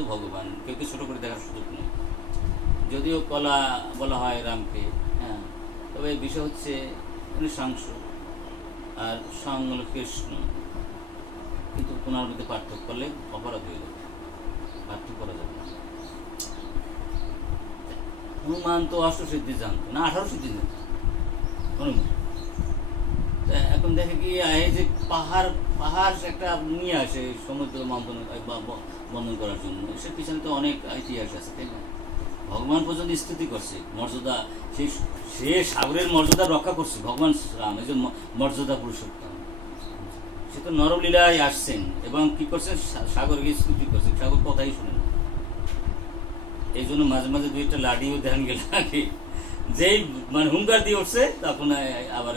শুধু ভগবান, কেউ ছোট করে দেখার সুযোগ নেই। যদিও কলা বলা হয় রামকে, হ্যাঁ, তবে বিষয় হচ্ছে সাংস আর সং হল কৃষ্ণ, কিন্তু ওনার মধ্যে পার্থক্য করলে অপরাধ হয়ে যাবে, পার্থক্য করা যাবে। হনুমান তো অষ্টসিদ্ধি জানত না, 18 সিদ্ধি জানত হনুমান। এখন দেখে কি এই যে পাহাড় একটা নিয়ে আসে সমুদ্র বন্ধন করার জন্য, সে পিছনে তো অনেক ইতিহাস আছে, তাই না? ভগবান পর্যন্ত স্তুতি করছে, মর্যাদা, সে সাগরের মর্যাদা রক্ষা করছে ভগবান রাম, এই যে মর্যাদা পুরুষোত্তম। সে তো নরলীলায় আসছেন এবং কি করছেন, সাগরকে স্তুতি করছেন, সাগর কথাই শুনেন। এই জন্য মাঝে মাঝে 2-1টা লাঠিও ধ্যান গেল আগে, যেই মানে হুঙ্কার দিয়ে উঠছে তখন আবার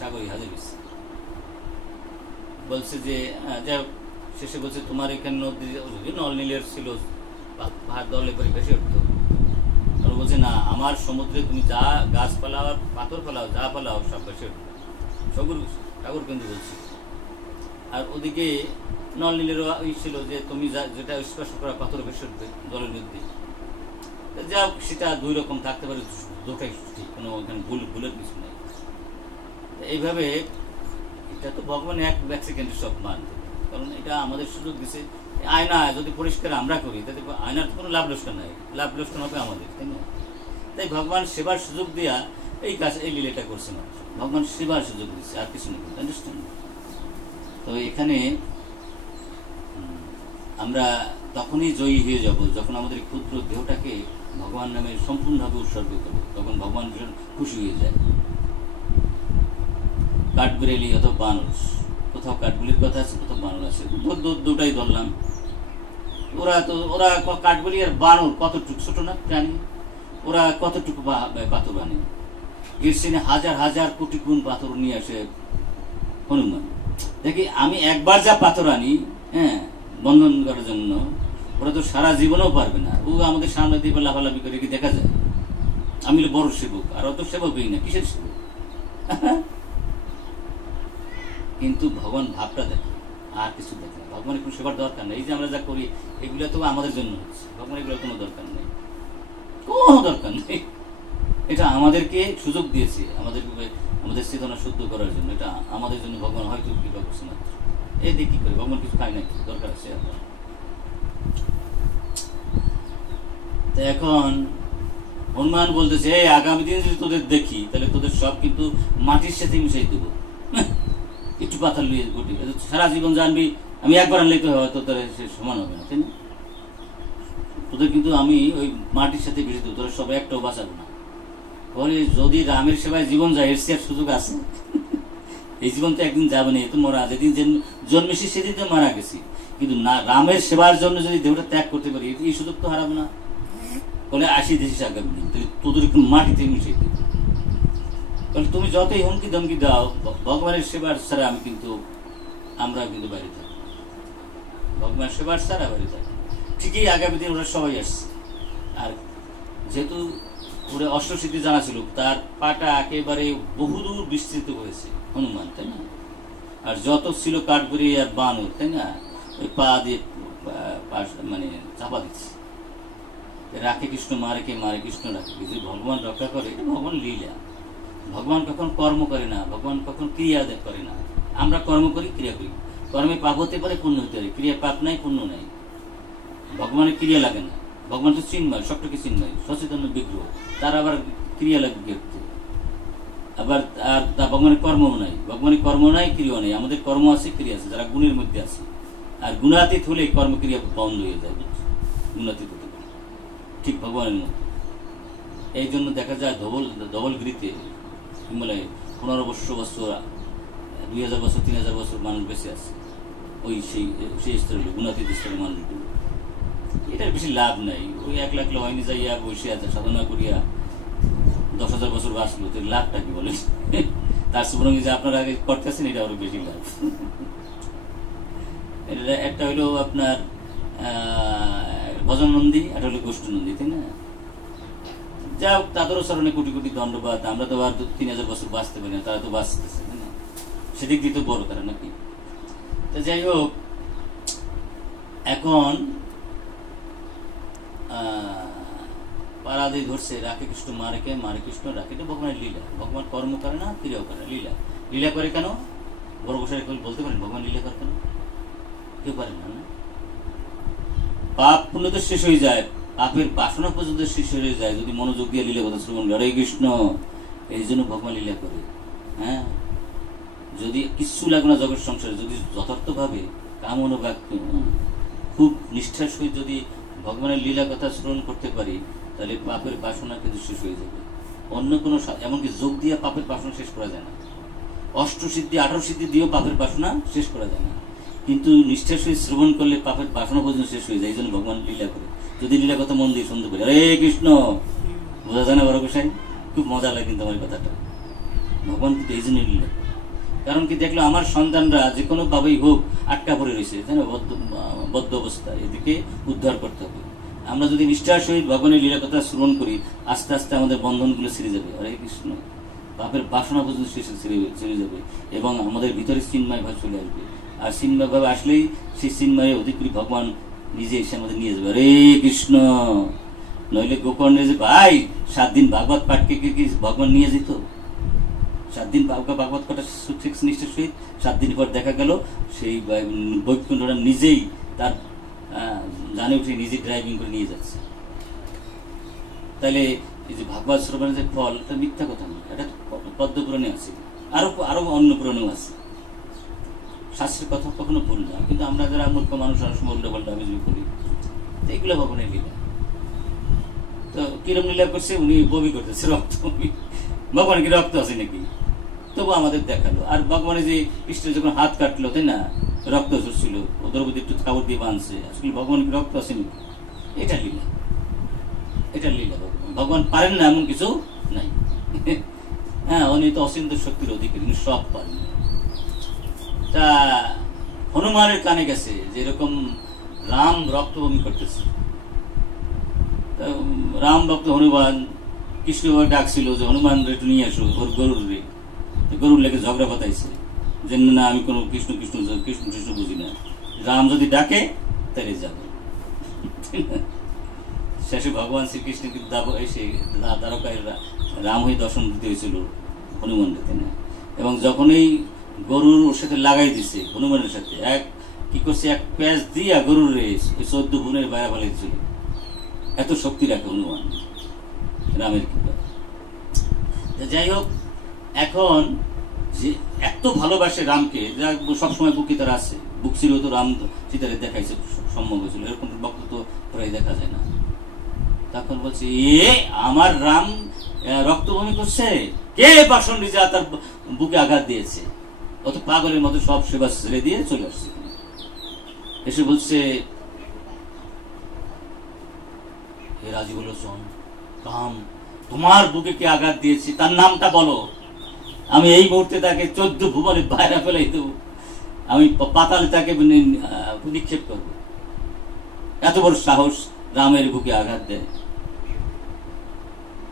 সাগরই হাজির হচ্ছে, বলছে যে যা শেষে বলছে তোমার এখানে নদী নল নীলের ছিল, পাহাড় দলে করে ভেসে উঠতো, আর বলছে না আমার সমুদ্রে তুমি যা গাছ পালাও আর পাথর ফেলাও, যা পালাও সব ভেসে উঠতো। সাগর কিন্তু বলছি। আর ওদিকে নল নীলেরও ছিল যে তুমি যেটা স্পর্শ করা পাথর ভেসে উঠবে জলের মধ্যে। যা সেটা 2 রকম থাকতে পারে, দুটাই ঠিক, কোনো ওখানে ভুলের কিছু নেই। এইভাবে এটা তো ভগবান এক সেকেন্ডে সব মানতে, কারণ এটা আমাদের সুযোগ দিছে। আয়না যদি পরিষ্কার আমরা করি তাতে আয়নার তো কোনো লাভ লোকসান নাই, লাভ লোকসান হবে আমাদের, তাই না? তাই ভগবান সেবার সুযোগ দেওয়া এই কাজ, এই লীলাটা করছে মানুষ, ভগবান সেবার সুযোগ দিচ্ছে, আর কিছু নেই। আন্ডারস্ট্যান্ড? তো এখানে আমরা তখনই জয়ী হয়ে যাব যখন আমাদের ক্ষুদ্র দেহটাকে ভগবান নামে সম্পূর্ণভাবে উৎসর্গ করব, তখন ভগবান ভীষণ খুশি হয়ে যায়। কাঠবিড়ালি অথবা বানর, কোথাও কাঠবিড়ির কথা আছে, কোথাও বানর আছে, দুটাই ধরলাম। ওরা কাঠবিড়ি আর বানর কতটুকু ছোট না প্রাণী, ওরা কতটুকু পাথর আনে, এর সিনে হাজার হাজার কোটি গুণ পাথর নিয়ে আসে হনুমান। দেখি আমি একবার যা পাথর আনি, হ্যাঁ, বন্ধন করার জন্য, ওরা তো সারা জীবনেও পারবে না। ও আমাদের সামনে দিয়ে লাফালাফি করে কি দেখা যায়? আমি বড় সেবক, আর অত সেবকই না, কিসের সেবক? কিন্তু ভগবান ভাবটা দেখে, আর কিছু দেখে না। ভগবানের কোনো সেবার দরকার নেই। এই যে আমরা যা করি এগুলো তো আমাদের জন্য হচ্ছে, ভগবান এগুলোর কোনো দরকার নেই, কোনো দরকার নেই। এটা আমাদেরকে সুযোগ দিয়েছে, আমাদের চেতনা শুদ্ধ করার জন্য। এটা আমাদের জন্য ভগবান হয়তো কৃপা করছে মাত্র। এই দিয়ে কি করে? ভগবান কিছু খায় না, কিছু দরকার আছে আপনার। তো এখন হনুমান বলতেছে আগামী দিনে যদি তোদের দেখি তাহলে তোদের সব কিন্তু মাটির সাথে মিশাই দেবো, একটু পাথর লিয়ে ঘটি, সারা জীবন জানবি আমি একবার আনলেই তো হয়তো তোর সে সমান হবে না, তাই না? তোদের কিন্তু আমি ওই মাটির সাথে মিশে দেবো, তোরা সব একটাও বাঁচাবো না। বলে যদি রামের সেবায় জীবন যায় এর সে সুযোগ আছে? এই জীবন তো একদিন যাবে না, এ তো মরা, যেদিন জন্মেছি সেদিন তো মারা গেছি, কিন্তু না রামের সেবার জন্য যদি দেহটা ত্যাগ করতে পারি এই সুযোগ তো হারাবো না। বলে 80 দেশি আগামী দিন তোদের একটু মাটিতে মিশিয়ে দেবো। বলে তুমি যতই হুমকি ধমকি দাও, ভগবানের সেবার ছাড়া আমরা কিন্তু বাইরে থাকি, ভগবানের সেবার ছাড়া বাইরে থাকি। ঠিকই আগামী দিন ওরা সবাই আসছে, আর যেহেতু ওরা অষ্টসিদ্ধি জানা ছিল, তার পাটা একেবারে বহুদূর বিস্তৃত হয়েছে হনুমান, তাই না? আর যত ছিল কাঠবিড়ি আর বানর, তাই না, ওই পা দিয়ে মানে চাপা দিচ্ছে। রাখে কৃষ্ণ মারে কৃষ্ণ রাখে, যদি ভগবান রক্ষা করে এটা ভগবান লীলা। ভগবান কখন কর্ম করে না, ভগবান কখন ক্রিয়া করে না। আমরা কর্ম করি, ক্রিয়া করি, কর্মে পাপ হতে পারে, পুণ্য হতে পারে, ক্রিয়া পাপ নাই, পুণ্য নাই। ভগবানের ক্রিয়া লাগে না, ভগবান তো চিন্ময়, সবটাকে চিন্ময়, সচেতন বিগ্রহ, তার আবার ক্রিয়া লাগে, আবার আর ভগবানের কর্মও নাই, ভগবানের কর্ম নাই, ক্রিয়া নেই। আমাদের কর্ম আছে, ক্রিয়া আছে, যারা গুণের মধ্যে আছে। আর গুণাতীত হলে কর্মক্রিয়া বন্ধ হয়ে যায়, গুণাতীত হতে পারে, ঠিক ভগবানের মতো। এই জন্য দেখা যায় ধবলগিরিতে হিমালয়ে 1500 বছর, 2000 বছর, 3000 বছর মানুষ বেঁচে আছে, ওই সেই স্তরে গুণাতীত স্তরের মানুষগুলো। এটার বেশি লাভ নাই। ওই 1 লাখ হয়নি যাইয়া বসে আছে সাধনা করিয়া 10,000 বছর বাঁচলো, তো লাভটা কি বলেন? তার সুবরঙ্গী যে আপনারা আগে করতেছেন এটা আরো বেশি লাভ। একটা হইলো আপনার ভজন নন্দী, একটা হলো গোষ্ঠ নন্দী, তাই না? যা হোক, তাদেরও স্মরণে কোটি কোটি দণ্ডবাদ। আমরা তো আর 3000 বছর বাঁচতে পারি না, তারা তো বাঁচতেছে, তাই না? সেদিক দিয়ে তো বড় তারা নাকি। তো যাই হোক, এখন রাধে ধরছে, রাখে কৃষ্ণ মারে কে, মারে কৃষ্ণ রাখে, এটা ভগবানের লীলা। ভগবান কর্ম করে না, ক্রিয়াও করে, লীলা। লীলা করে কেন? বড় গোসাই বলতে পারেন ভগবান লীলা করে কেন? কেউ পারেন না। পাপ পুণ্য তো শেষ হয়ে যায়, পাপের বাসনা পর্যন্ত শেষ হয়ে যায় যদি মনোযোগ দিয়ে লীলা কথা শ্রবণ করে। হরে কৃষ্ণ, এই জন্য ভগবান লীলা করে। হ্যাঁ, যদি কিচ্ছু লাগবে না জগৎ সংসারে, যদি যথার্থভাবে কাম অনুবাক্য খুব নিষ্ঠার সহিত যদি ভগবানের লীলা কথা শ্রবণ করতে পারি, তাহলে পাপের বাসনা কিন্তু শেষ হয়ে যাবে। অন্য কোনো, এমনকি যোগ দিয়ে পাপের বাসনা শেষ করা যায় না, অষ্টসিদ্ধি 18 সিদ্ধি দিয়েও পাপের বাসনা শেষ করা যায় না। কিন্তু নিষ্ঠার সহিত শ্রবণ করলে পাপের বাসনা পর্যন্ত শেষ হয়ে যায়। এই জন্য ভগবান লীলা করে। যদি লীলা কথা মন দিয়ে শুনতে পারি, হরে কৃষ্ণ, বোঝা যায় না বড় গোসাই? খুব মজা লাগে কিন্তু আমার কথাটা। ভগবান কিন্তু এই জন্য লীলা। কারণ কি, দেখলো আমার সন্তানরা যে কোনো ভাবেই হোক আটকা পড়ে রয়েছে, জানো, বদ্ধ অবস্থায়, এদিকে উদ্ধার করতে হবে। আমরা যদি নিষ্ঠার সহিত ভগবানের লীলা কথা শ্রবণ করি, আস্তে আস্তে আমাদের বন্ধনগুলো ছেড়ে যাবে। হরে কৃষ্ণ, পাপের বাসনা পর্যন্ত ছেড়ে যাবে এবং আমাদের ভিতরে চিন্ময় ভাব চলে আসবে। আর চিন্ময় ভাব আসলেই সেই চিন্ময় অধিকারী ভগবান নিজে এসে আমাদের নিয়ে যাবে। হরে কৃষ্ণ। নইলে গোকর্ণে যে ভাই 7 দিন ভাগবত পাঠকে কি ভগবান নিয়ে যেত? 7 দিন ভাগবত পাঠা নিষ্ঠার সহিত 7 দিন পর দেখা গেল সেই বৈকুণ্ঠরা নিজেই তার জানে উঠে নিজে ড্রাইভিং করে নিয়ে যাচ্ছে। তাহলে এই যে ভাগবত শ্রবণের যে ফল, এটা মিথ্যা কথা নয়, এটা পদ্ম পুরাণে আছে, আরো অন্য পুরাণেও আছে। শাস্ত্রের কথা কখনো ভুল না, কিন্তু আমরা যারা মূর্খ মানুষ উল্টো পাল্টা অভিযোগ করি, এইগুলো ভগবানের লীলা। তো কিরম লীলা করছে, উনি বমি করতেছে, রক্ত বমি। ভগবান কি রক্ত আছে নাকি? তবু আমাদের দেখালো। আর ভগবানের যে কৃষ্ণের যখন হাত কাটলো, তাই না, রক্ত ঝরছিল, দ্রৌপদী একটু কাপড় দিয়ে বাঁধছে, আসলে ভগবান কি রক্ত আছে নাকি? এটা লীলা, এটা লীলা। ভগবান পারেন না এমন কিছু নাই। হ্যাঁ, উনি তো অচিন্ত শক্তির অধিকারী, উনি সব পারেন। তা হনুমানের কানে গেছে যেরকম রাম রক্ত বমি করতেছে, রাম ভক্ত হনুমান কৃষ্ণ ডাকছিল যে হনুমান একটু নিয়ে আসো গরুর লেগে ঝগড়া পাতাইছে যে না, আমি কোনো কৃষ্ণ কৃষ্ণ কৃষ্ণ কৃষ্ণ বুঝি না, রাম যদি ডাকে তাহলে যাবে। শেষে ভগবান শ্রীকৃষ্ণ কিন্তু এসে দ্বারকায় রাম হয়ে দর্শন দিতে হয়েছিল হনুমান রেতে না। এবং যখনই গরুর ওর সাথে লাগাই দিছে হনুমানের সাথে, কি করছে, এক প্যাঁচ দিয়া গরুর রেস ওই 14 গুণের বাইরে ফেলাইছিল। এত শক্তি রাখে হনুমান, রামের কৃপা। যাই হোক, এখন যে এত ভালোবাসে রামকে, যা সবসময় বুকে তার আছে, বুক ছিল তো রাম সীতারে দেখাইছে, সম্ভব হয়েছিল, এরকম বক্ত তো প্রায় দেখা যায় না। তখন বলছে, আমার রাম রক্তভূমি করছে, কে বাসন যা তার বুকে আঘাত দিয়েছে? অত পাগলের মতো সব সেবা ছেড়ে দিয়ে চলে আসছে। এসে বলছে, হে রাজীব লোচন, রাম, তোমার বুকে কে আঘাত দিয়েছে তার নামটা বলো, আমি এই মুহূর্তে তাকে 14 ভুবনে বাইরে ফেলাই দেব, আমি পাতালে তাকে নিক্ষেপ করব। এত বড় সাহস রামের বুকে আঘাত দেয়।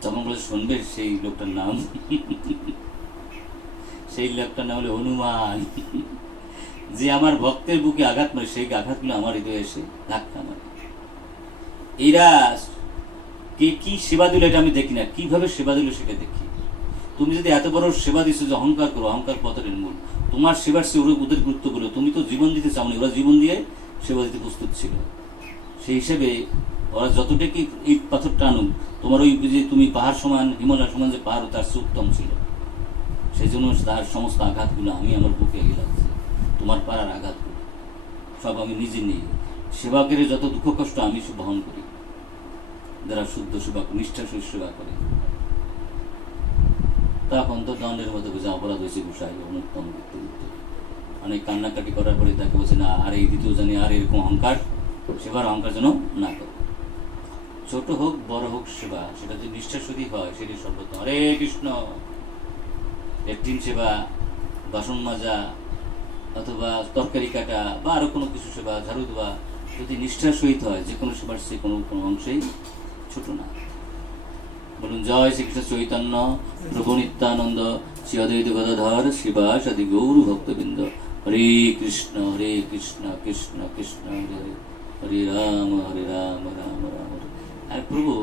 তখন বলে, শুনবে সেই লোকটার নাম? সেই লোকটার নাম হলো হনুমান, যে আমার ভক্তের বুকে আঘাত মারে, সেই আঘাতগুলো আমার হৃদয়ে এসে ধাক্কা মারে। এরা কে কি সেবা দিল এটা আমি দেখি না, কিভাবে সেবা দিল সেটা দেখি। তুমি যদি এত বড় সেবা দিচ্ছ যে অহংকার করো, অহংকার পতনের মূল। তোমার সেবার চেয়ে ওদের গুরুত্ব বলো, তুমি তো জীবন দিতে চাও না, ওরা জীবন দিয়ে সেবা দিতে প্রস্তুত ছিল। সেই হিসেবে ওরা যতটুকু ইট পাথর টানুক, তোমার ওই যে তুমি পাহাড় সমান, হিমালয় সমান যে পাহাড়, তার চেয়ে উত্তম ছিল। সেই জন্য তার সমস্ত আঘাতগুলো আমি আমার বুকে এগিয়ে লাগছি, তোমার পাড়ার আঘাতগুলো সব আমি নিজে নিই। সেবাকের যত দুঃখ কষ্ট আমি সব বহন করি, যারা শুদ্ধ সেবা, নিষ্ঠার সহিত সেবা করে। তখন তো দণ্ডের মধ্যে বুঝে অপরাধ হয়েছে, গোসাই অনুত্তম করতে দিতে অনেক কান্নাকাটি করার পরে তাকে বলছে, না আর এই দ্বিতীয় জানি আর এরকম অহংকার, সেবার অহংকার যেন না করো। ছোট হোক বড় হোক সেবা, সেটা যদি নিষ্ঠার সহিত হয় সেটি সর্বোত্তম। হরে কৃষ্ণ। ল্যাট্রিন সেবা, বাসন মাজা, অথবা তরকারি কাটা বা আরো কোনো কিছু সেবা, ঝাড়ু দেওয়া, যদি নিষ্ঠার সহিত হয়, যে কোনো সেবার সে কোনো অংশেই ছোট না। বলুন, জয় শ্রীকৃষ্ণ চৈতন্য প্রভু নিত্যানন্দ শ্রী অদ্বৈত গদাধর শ্রীবাস আদি গৌর ভক্তবৃন্দ। হরে কৃষ্ণ কৃষ্ণ কৃষ্ণ হরে হরে, হরে রাম রাম রাম হরে। আর প্রভু